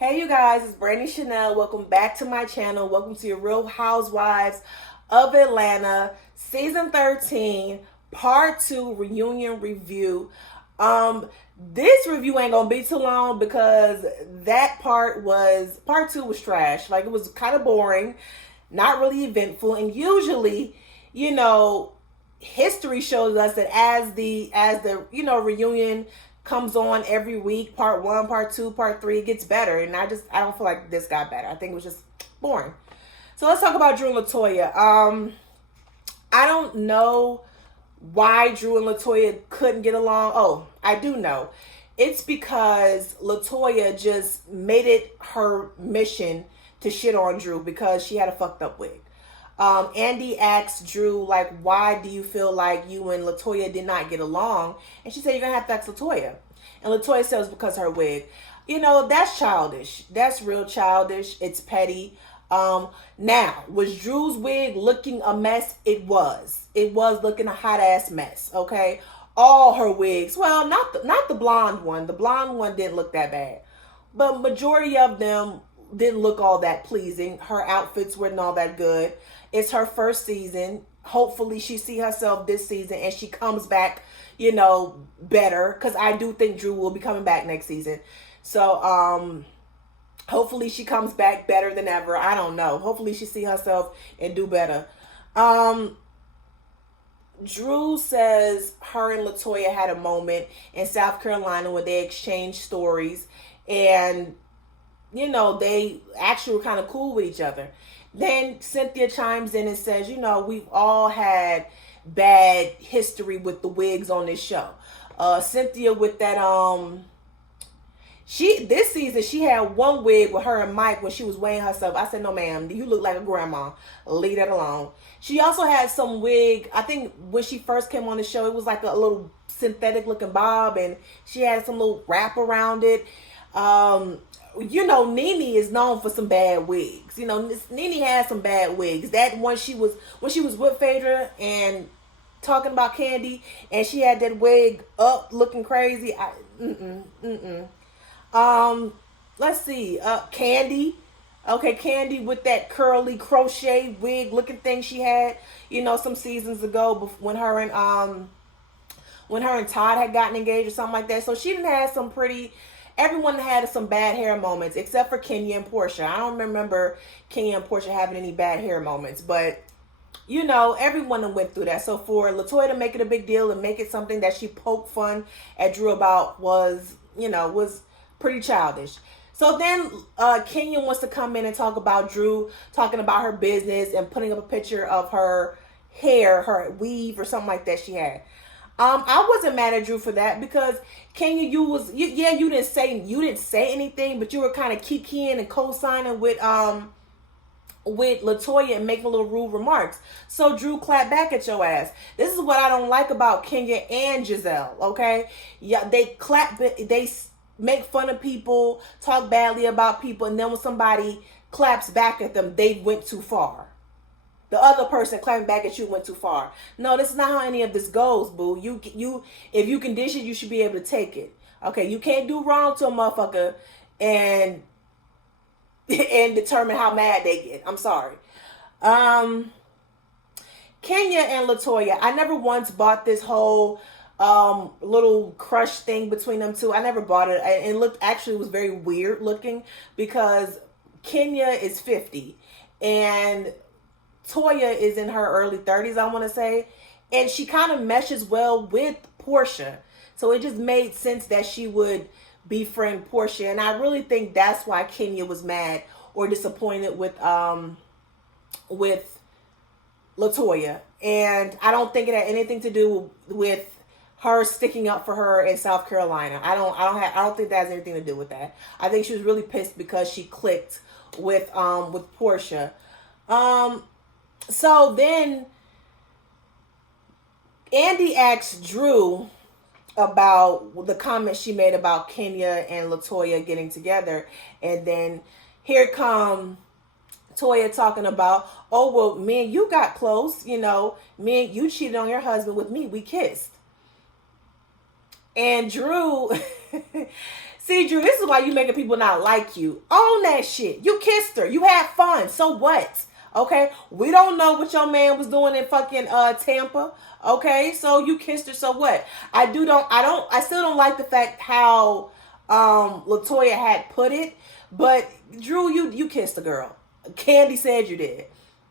Hey you guys, it's Brandy Chanel. Welcome back to my channel. Welcome to your Real Housewives of Atlanta, Season 13, Part 2 Reunion Review. This review ain't gonna be too long because part 2 was trash. Like, it was kind of boring, not really eventful, and usually, you know, history shows us that as the reunion comes on every week, part 1, part 2, part 3, it gets better. And I don't feel like this got better. I think it was just boring. So let's talk about Drew and Latoya. I don't know why Drew and Latoya couldn't get along. Oh, I do know. It's because Latoya just made it her mission to shit on Drew because she had a fucked up wig. Andy asked Drew, like, why do you feel like you and Latoya did not get along? And she said, you're going to have to ask Latoya. And Latoya said it was because of her wig. You know, that's childish. That's real childish. It's petty. Now, was Drew's wig looking a mess? It was. It was looking a hot ass mess, okay? All her wigs. Well, not the blonde one. The blonde one didn't look that bad. But majority of them didn't look all that pleasing. Her outfits weren't all that good. It's her first season. Hopefully she see herself this season and she comes back, better. Because I do think Drew will be coming back next season. So, hopefully she comes back better than ever. I don't know. Hopefully she see herself and do better. Drew says her and Latoya had a moment in South Carolina where they exchanged stories. And, they actually were kind of cool with each other. Then Cynthia chimes in and says, we've all had bad history with the wigs on this show. Cynthia with that, this season, she had one wig with her and Mike when she was weighing herself. I said, no, ma'am, you look like a grandma. Leave that alone. She also had some wig, I think when she first came on the show, it was like a little synthetic looking bob, and she had some little wrap around it. Nene is known for some bad wigs. Nene has some bad wigs. That when she was with Phaedra and talking about Candy, and she had that wig up looking crazy. Let's see. Candy. Okay, Candy with that curly crochet wig looking thing she had, some seasons ago when her and Todd had gotten engaged or something like that. So she didn't have some pretty. Everyone had some bad hair moments except for Kenya and Porsche. I don't remember Kenya and Porsche having any bad hair moments, but everyone went through that. So for Latoya to make it a big deal and make it something that she poked fun at Drew about was pretty childish. So then Kenya wants to come in and talk about Drew, talking about her business and putting up a picture of her hair, her weave or something like that she had. I wasn't mad at Drew for that because Kenya, you didn't say anything, but you were kind of kikiing and co-signing with Latoya and making little rude remarks. So Drew clapped back at your ass. This is what I don't like about Kenya and Giselle. Okay, yeah, they make fun of people, talk badly about people, and then when somebody claps back at them, they went too far. The other person clapping back at you went too far. No, this is not how any of this goes, boo. If you can dish it, you should be able to take it. Okay, you can't do wrong to a motherfucker and determine how mad they get. I'm sorry. Kenya and Latoya, I never once bought this whole little crush thing between them two. I never bought it. It was very weird looking because Kenya is 50 and Toya is in her early 30s, I want to say, and she kind of meshes well with Porsche. So it just made sense that she would befriend Porsche, and I really think that's why Kenya was mad or disappointed with Latoya. And I don't think it had anything to do with her sticking up for her in South Carolina. I don't think that has anything to do with that. I think she was really pissed because she clicked with Porsche. So then Andy asked Drew about the comment she made about Kenya and Latoya getting together. And then here come Toya talking about, oh, well, me and you got close. Me and you cheated on your husband with me. We kissed. And Drew See, Drew, this is why you making people not like you. Own that shit. You kissed her. You had fun. So what? Okay? We don't know what your man was doing in fucking Tampa. Okay? So you kissed her. So what? I still don't like the fact how Latoya had put it. But Drew, you kissed the girl. Candy said you did.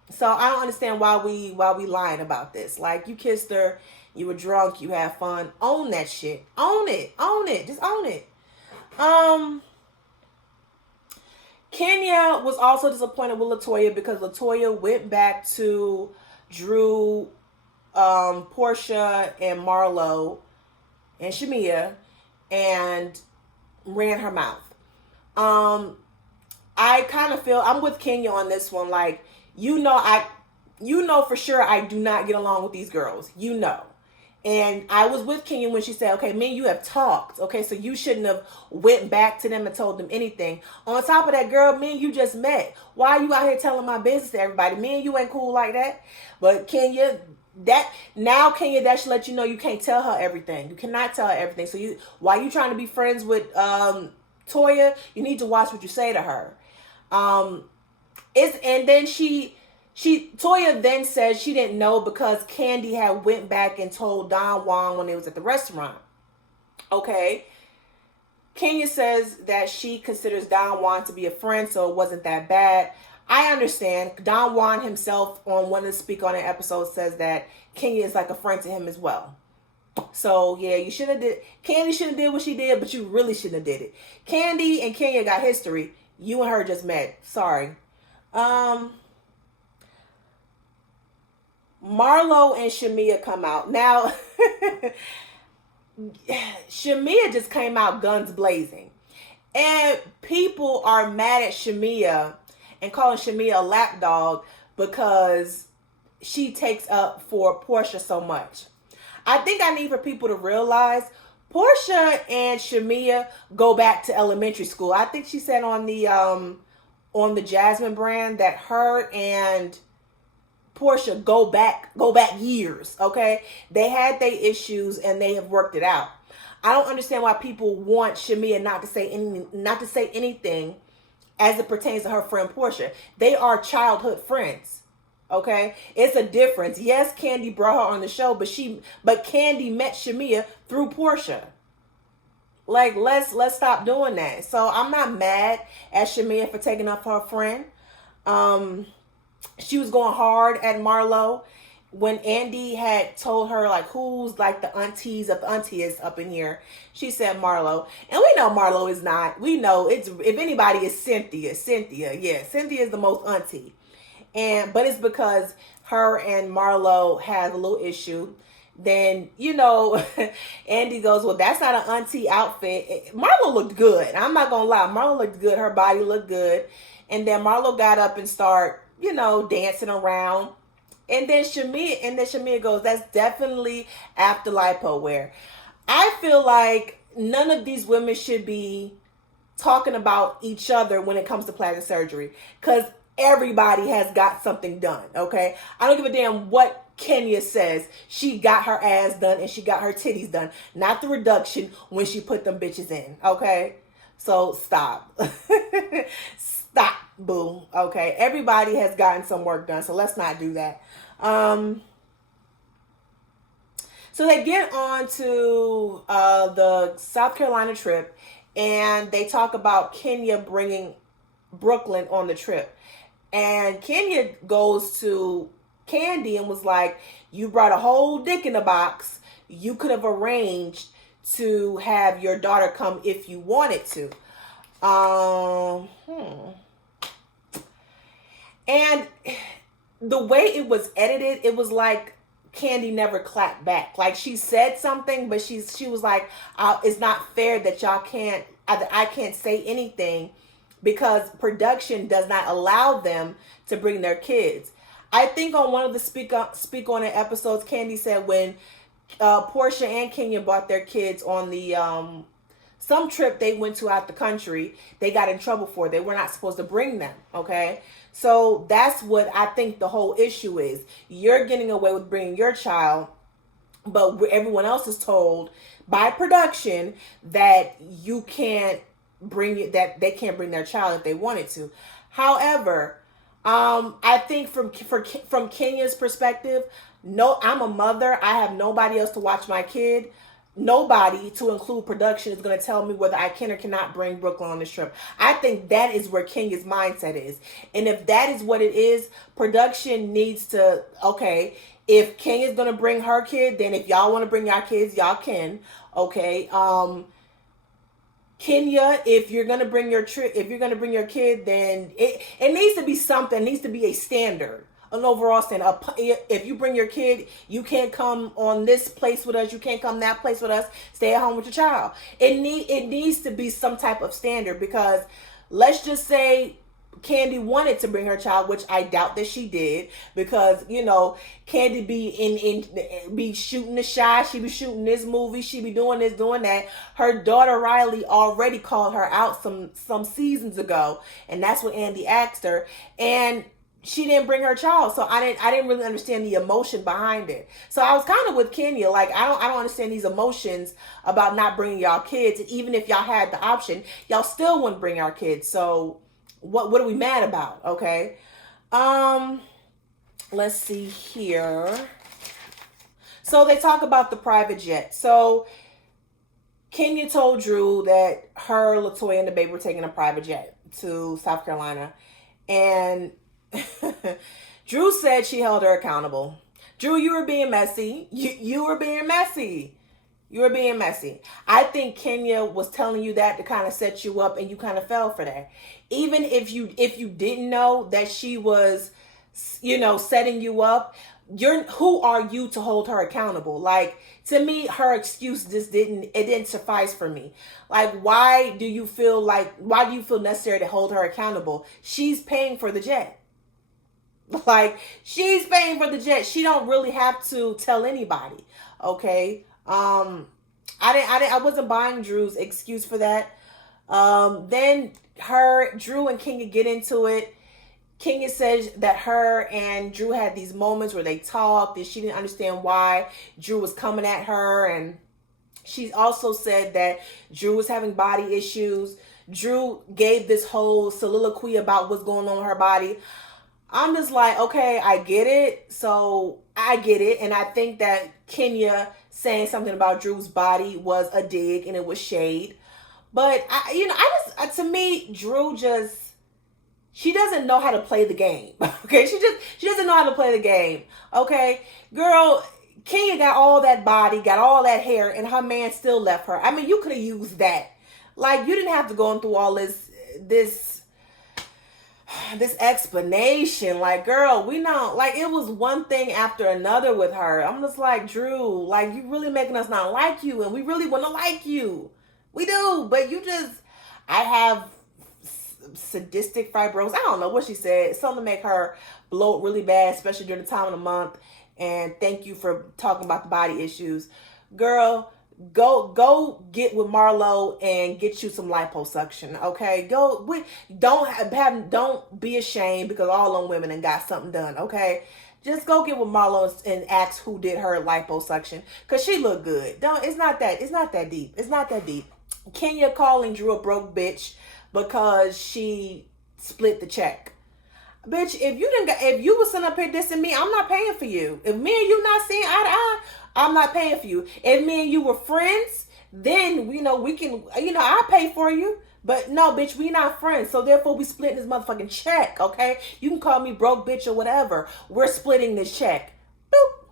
So I don't understand why we lying about this. Like, you kissed her, you were drunk, you had fun. Own that shit. Own it. Own it. Just own it. Kenya was also disappointed with Latoya because Latoya went back to Drew, Porsche, and Marlo, and Shamia, and ran her mouth. I kind of feel I'm with Kenya on this one. Like, you know for sure I do not get along with these girls. You know. And I was with Kenya when she said, okay, me and you have talked. Okay, so you shouldn't have went back to them and told them anything. On top of that, girl, me and you just met. Why are you out here telling my business to everybody? Me and you ain't cool like that. But Kenya, that should let you know you can't tell her everything. You cannot tell her everything. So while you trying to be friends with Toya, you need to watch what you say to her. Toya then said she didn't know because Candy had went back and told Don Juan when they was at the restaurant. Okay. Kenya says that she considers Don Juan to be a friend, so it wasn't that bad. I understand. Don Juan himself on one of the Speak On It episodes says that Kenya is like a friend to him as well. So yeah, Candy shouldn't have did what she did, but you really shouldn't have did it. Candy and Kenya got history. You and her just met. Sorry. Marlo and Shamia come out. Now, Shamia just came out guns blazing. And people are mad at Shamia and calling Shamia a lapdog because she takes up for Porsche so much. I think I need for people to realize Porsche and Shamia go back to elementary school. I think she said on the Jasmine brand that her and Porsche go back years. Okay, they had their issues and they have worked it out. I don't understand why people want Shamia not to say anything as it pertains to her friend Porsche. They are childhood friends. Okay, it's a difference. Yes, Candy brought her on the show, but Candy met Shamia through Porsche. Like, let's stop doing that. So I'm not mad at Shamia for taking up her friend. She was going hard at Marlo when Andy had told her, like, who's like the aunties of the aunties up in here. She said Marlo, and we know Marlo is not. We know if anybody is Cynthia. Yeah, Cynthia is the most auntie. But it's because her and Marlo had a little issue. Then, Andy goes, well, that's not an auntie outfit. Marlo looked good. I'm not going to lie. Marlo looked good. Her body looked good. And then Marlo got up and started, dancing around. And then Shamia goes, that's definitely after lipo wear. I feel like none of these women should be talking about each other when it comes to plastic surgery. Because everybody has got something done, okay? I don't give a damn what Kenya says. She got her ass done and she got her titties done. Not the reduction when she put them bitches in, okay? So stop. Stop, boo, okay? Everybody has gotten some work done, so let's not do that. So they get on to the South Carolina trip, and they talk about Kenya bringing Brooklyn on the trip. And Kenya goes to Candy and was like, you brought a whole dick in a box. You could have arranged to have your daughter come if you wanted to. And the way it was edited, it was like Candy never clapped back. Like, she said something, but she was like, it's not fair that I can't say anything because production does not allow them to bring their kids. I think on one of the Speak On It episodes, Candy said when Porsche and Kenya brought their kids on the some trip they went to out the country, they got in trouble for it. They were not supposed to bring them, okay? So that's what I think the whole issue is. You're getting away with bringing your child, but everyone else is told by production that you can't that they can't bring their child if they wanted to. However, I think from Kenya's perspective, no, I'm a mother. I have nobody else to watch my kid. Nobody, to include production, is going to tell me whether I can or cannot bring Brooklyn on this trip. I think that is where Kenya's mindset is. And if that is what it is, production needs to, okay, if Kenya's going to bring her kid, then if y'all want to bring your kids, y'all can. Okay. Kenya, if you're gonna bring your kid, then it needs to be something. It needs to be a standard, an overall standard. If you bring your kid, you can't come on this place with us. You can't come that place with us. Stay at home with your child. It needs to be some type of standard, because let's just say Candy wanted to bring her child, which I doubt that she did, because Candy be shooting the shot, she be shooting this movie, she be doing this, doing that. Her daughter Riley already called her out some seasons ago, and that's what Andy asked her, and she didn't bring her child. So I didn't really understand the emotion behind it. So I was kind of with Kenya, like I don't understand these emotions about not bringing y'all kids. And even if y'all had the option, y'all still wouldn't bring our kids. So what are we mad about? Okay. Let's see here. So they talk about the private jet. So Kenya told Drew that her, Latoya, and the baby were taking a private jet to South Carolina. And Drew said she held her accountable. Drew, you were being messy. You were being messy. You were being messy. I think Kenya was telling you that to kind of set you up, and you kind of fell for that. Even if you didn't know that she was, setting you up, who are you to hold her accountable? Like, to me, her excuse just didn't suffice for me. Like, why do you feel necessary to hold her accountable? She's paying for the jet. Like, she's paying for the jet. She don't really have to tell anybody. Okay. I wasn't buying Drew's excuse for that. Then Drew and Kenya get into it. Kenya says that her and Drew had these moments where they talked, and she didn't understand why Drew was coming at her. And she also said that Drew was having body issues. Drew gave this whole soliloquy about what's going on with her body. I'm just like, okay, I get it. So I get it. And I think that Kenya saying something about Drew's body was a dig and it was shade. But to me, Drew she doesn't know how to play the game. Okay. She doesn't know how to play the game. Okay. Girl, Kenya got all that body, got all that hair, and her man still left her. I mean, you could have used that. Like, you didn't have to go through all this explanation. Like, girl, we know, like, it was one thing after another with her. I'm just like, Drew, like, you really making us not like you, and we really want to like you. We do, but I have sadistic fibrosis. I don't know what she said. Something to make her bloat really bad, especially during the time of the month. And thank you for talking about the body issues. Girl, go get with Marlo and get you some liposuction. Okay, don't be ashamed, because all them women and got something done. Okay, just go get with Marlo and ask who did her liposuction, because she looked good. It's not that deep. It's not that deep. Kenya calling Drew a broke bitch because she split the check. Bitch, if you was sitting up here dissing me, I'm not paying for you. If me and you not seeing eye to eye, I'm not paying for you. If me and you were friends, then we can, I'll pay for you. But no, bitch, we not friends. So therefore, we splitting this motherfucking check, okay? You can call me broke bitch or whatever. We're splitting this check. Boop.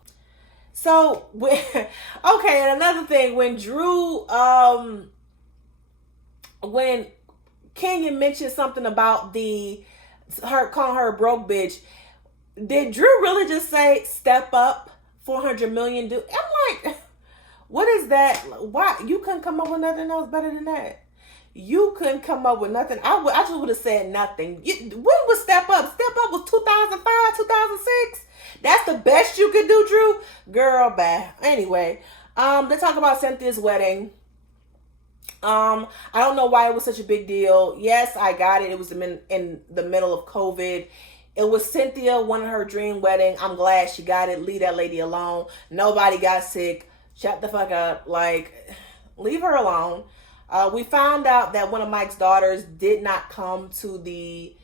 So, okay, and another thing, when Kenya mentioned something about her calling her a broke bitch, did Drew really just say step up, 400 million? I'm like, what is that? Why you couldn't come up with nothing else better than that? You couldn't come up with nothing. I just would have said nothing. When was step up? Step up was 2005, 2006. That's the best you could do, Drew. Girl, bad. Anyway, they talk about Cynthia's wedding. I don't know why it was such a big deal. Yes, I got it. It was in the middle of COVID. It was Cynthia wanted her dream wedding. I'm glad she got it. Leave that lady alone. Nobody got sick. Shut the fuck up. Like, Leave her alone. We found out that one of Mike's daughters did not come to the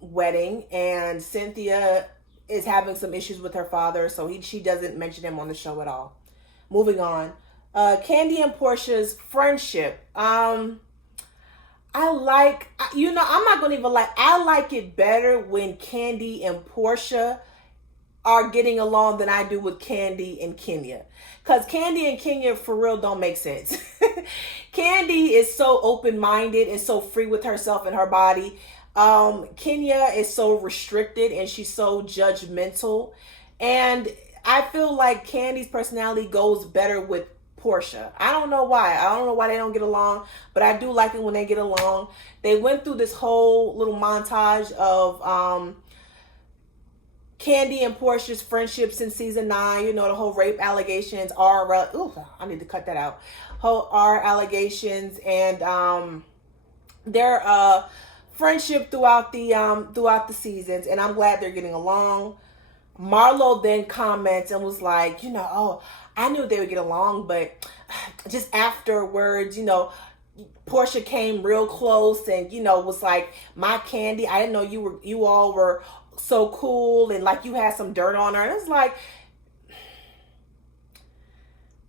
wedding, and Cynthia is having some issues with her father, so she doesn't mention him on the show at all. Moving on. Candy and Portia's friendship. I like, I'm not going to even lie. I like it better when Candy and Portia are getting along than I do with Candy and Kenya. Because Candy and Kenya, for real, don't make sense. Candy is so open-minded and so free with herself and her body. Kenya is so restricted and she's so judgmental. And I feel like Candy's personality goes better with Portia. I don't know why. I don't know why they don't get along, but I do like it when they get along. They went through this whole little montage of Candy and Portia's friendships in season 9, the whole rape allegations are, I need to cut that out. Whole R allegations and their friendship throughout the seasons, and I'm glad they're getting along. Marlo then comments and was like, I knew they would get along, but just afterwards, Portia came real close and, was like, my Candy, I didn't know you all were so cool and like you had some dirt on her. And it's like,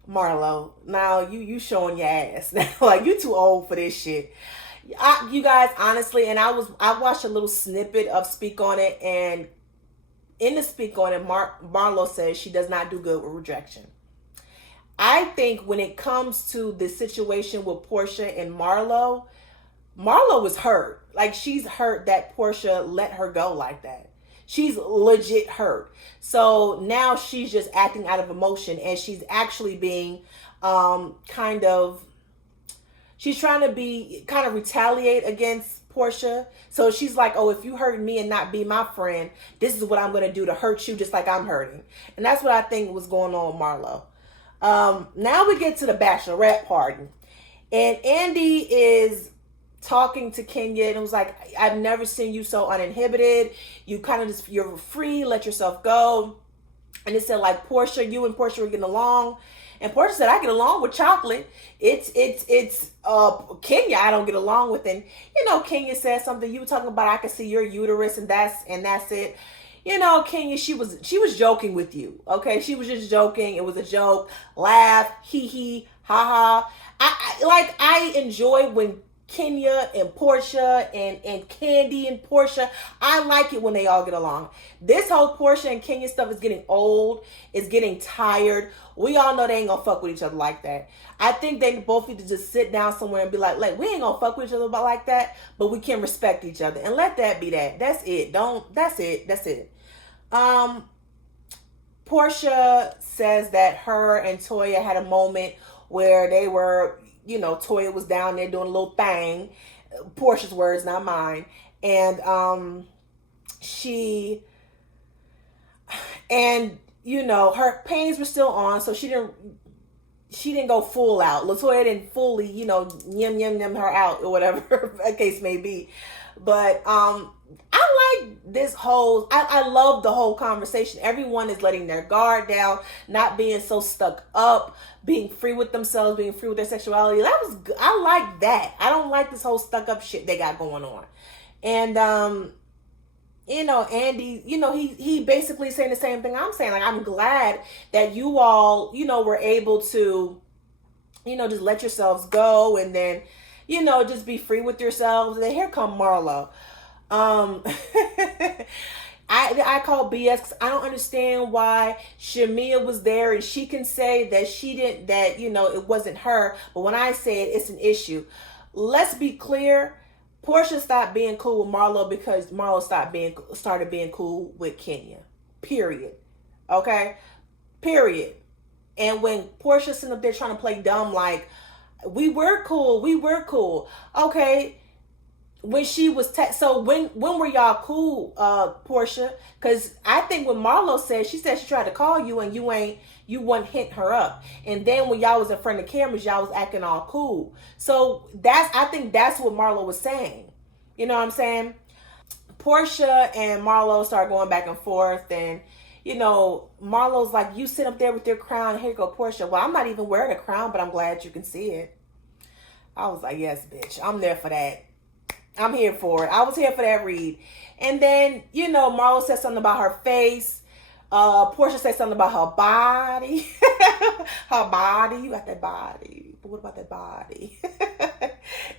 Marlo, now you showing your ass now. Like, you too old for this shit. You guys, honestly, and I watched a little snippet of Speak On It, and in the Speak On It, Marlo says she does not do good with rejection. I think when it comes to the situation with Portia and Marlo was hurt. Like, she's hurt that Portia let her go like that. She's legit hurt. So now she's just acting out of emotion, and she's actually being she's trying to retaliate against Portia. So she's like, oh, if you hurt me and not be my friend, this is what I'm going to do to hurt you just like I'm hurting. And that's what I think was going on with Marlo. Now we get to the Bachelorette party. And Andy is talking to Kenya and it was like, I've never seen you so uninhibited. You you're free, let yourself go. And it said like you and Portia were getting along. And Portia said, I get along with chocolate. It's Kenya I don't get along with. And Kenya said something, you were talking about I can see your uterus and that's it. Kenya, she was joking with you. Okay, she was just joking. It was a joke. Laugh, hee hee, ha ha. I enjoy when Kenya and Portia and Candy and Portia, I like it when they all get along. This whole Portia and Kenya stuff is getting old. It's getting tired. We all know they ain't gonna fuck with each other like that. I think they both need to just sit down somewhere and be like, we ain't gonna fuck with each other like that, but we can respect each other. And let that be that. That's it. That's it. Portia says that her and Toya had a moment where they were, Toya was down there doing a little thing. Portia's words, not mine. And her pains were still on, so she didn't go full out. Latoya didn't fully, yum her out or whatever the case may be. But I like this I love the whole conversation. Everyone is letting their guard down, not being so stuck up, being free with themselves, being free with their sexuality. I like that. I don't like this whole stuck up shit they got going on. And Andy, he basically saying the same thing I'm saying. Like, I'm glad that you all, were able to, just let yourselves go and then, just be free with yourselves. And then here come Marlo. I call BS because I don't understand why Shamia was there and she can say that it wasn't her. But when I say it, it's an issue. Let's be clear. Portia stopped being cool with Marlo because Marlo started being cool with Kenya. Period. Okay? Period. And when Portia's sitting up there trying to play dumb like, we were cool. Okay. When she was, when were y'all cool, Portia? Because I think when Marlo she said she tried to call you and you wasn't hitting her up. And then when y'all was in front of cameras, y'all was acting all cool. So I think that's what Marlo was saying. You know what I'm saying? Portia and Marlo start going back and forth and, you know, Marlo's like, you sit up there with your crown. Here you go, Porsche. Well, I'm not even wearing a crown, but I'm glad you can see it. I was like, yes, bitch. I'm there for that. I'm here for it. I was here for that read. And then, you know, Marlo said something about her face. Porsche said something about her body. Her body. You got that body. But what about that body?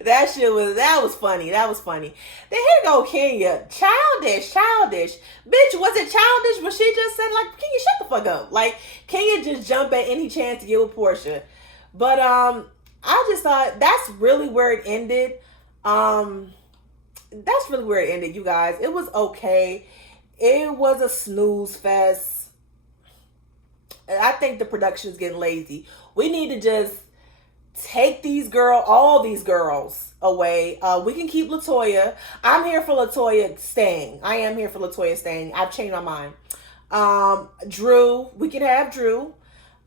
That was funny. That was funny. Then here go Kenya. Childish. Bitch, was it childish when she just said, like, Kenya, shut the fuck up. Like, Kenya just jump at any chance to get with Porsche. But I just thought that's really where it ended. That's really where it ended, you guys. It was okay. It was a snooze fest. I think the production is getting lazy. We need to just take all these girls away. We can keep Latoya. I'm here for Latoya staying. I am here for Latoya staying. I've changed my mind. Drew, we can have Drew.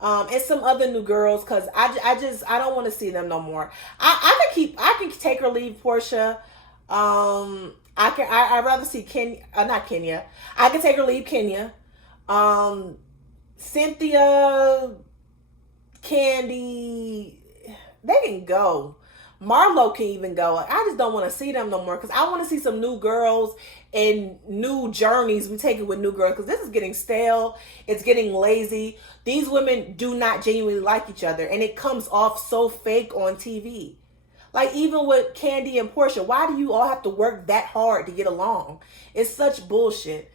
And some other new girls, because I don't want to see them no more. I can take or leave Porsche. I'd rather see not Kenya. I can take or leave Kenya. Cynthia, Candy, they can go. Marlo can even go. I just don't want to see them no more, because I want to see some new girls and new journeys we take it with new girls, because this is getting stale. It's getting lazy. These women do not genuinely like each other, and it comes off so fake on TV. Like, even with Candy and Porsche, why do you all have to work that hard to get along? It's such bullshit.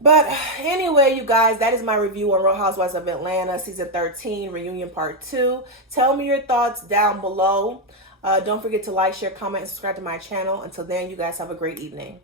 But anyway, you guys, that is my review on Real Housewives of Atlanta season 13 reunion part 2. Tell me your thoughts down below. Don't forget to like, share, comment, and subscribe to my channel. Until then, you guys have a great evening.